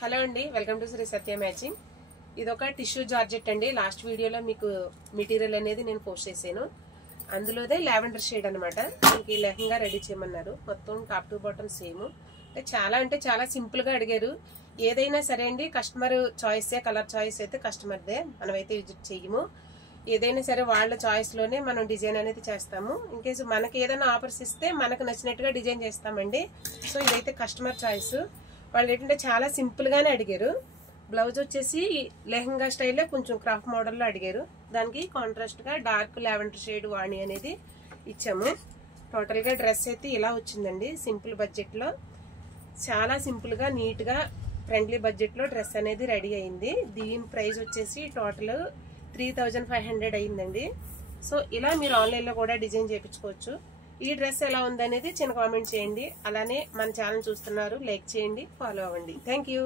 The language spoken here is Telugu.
హలో అండి, welcome to Shri Satya matching. ఇది ఒక టిష్యూ జార్జెట్ అండి. లాస్ట్ వీడియోలో మీకు మెటీరియల్ అనేది నేను పోస్ట్ చేశాను. అందులోదే లావెండర్ షేడ్ అనమాట. మీకు ఈ లెహంగా రెడీ చేయమన్నారు. మొత్తం టాప్ టు బాటమ్ సేమ్. అంటే చాలా సింపుల్ గా అడిగారు. ఏదైనా సరే అండి, కస్టమర్ చాయిస్, కలర్ చాయిస్ అయితే కస్టమర్దే, మనమైతే విజిట్ చేయము. ఏదైనా సరే వాళ్ళ చాయిస్ లోనే మనం డిజైన్ అనేది చేస్తాము. ఇన్ కేసు మనకి ఏదైనా ఆఫర్స్ ఇస్తే మనకు నచ్చినట్టుగా డిజైన్ చేస్తామండి. సో ఇదైతే కస్టమర్ చాయిస్. వాళ్ళు ఏంటంటే చాలా సింపుల్ గానే అడిగారు. బ్లౌజ్ వచ్చేసి లెహంగా స్టైల్లో కొంచెం క్రాఫ్ మోడల్లో అడిగారు. దానికి కాంట్రాస్ట్ గా డార్క్ లావెండర్ షేడ్ వాణి అనేది ఇచ్చాము. టోటల్ గా డ్రెస్ అయితే ఇలా వచ్చిందండి. సింపుల్ బడ్జెట్ లో, చాలా సింపుల్ గా నీట్ గా ఫ్రెండ్లీ బడ్జెట్ లో డ్రెస్ అనేది రెడీ అయింది. దీని ప్రైస్ వచ్చేసి టోటల్ 3500 అయిందండి. సో ఇలా మీరు ఆన్లైన్ లో కూడా డిజైన్ చేయించుకోవచ్చు. ఈ డ్రెస్ ఎలా ఉందనేది చిన్న కామెంట్ చేయండి. అలానే మన ఛానల్ చూస్తున్నారు, లైక్ చేయండి, ఫాలో అవ్వండి. Thank you.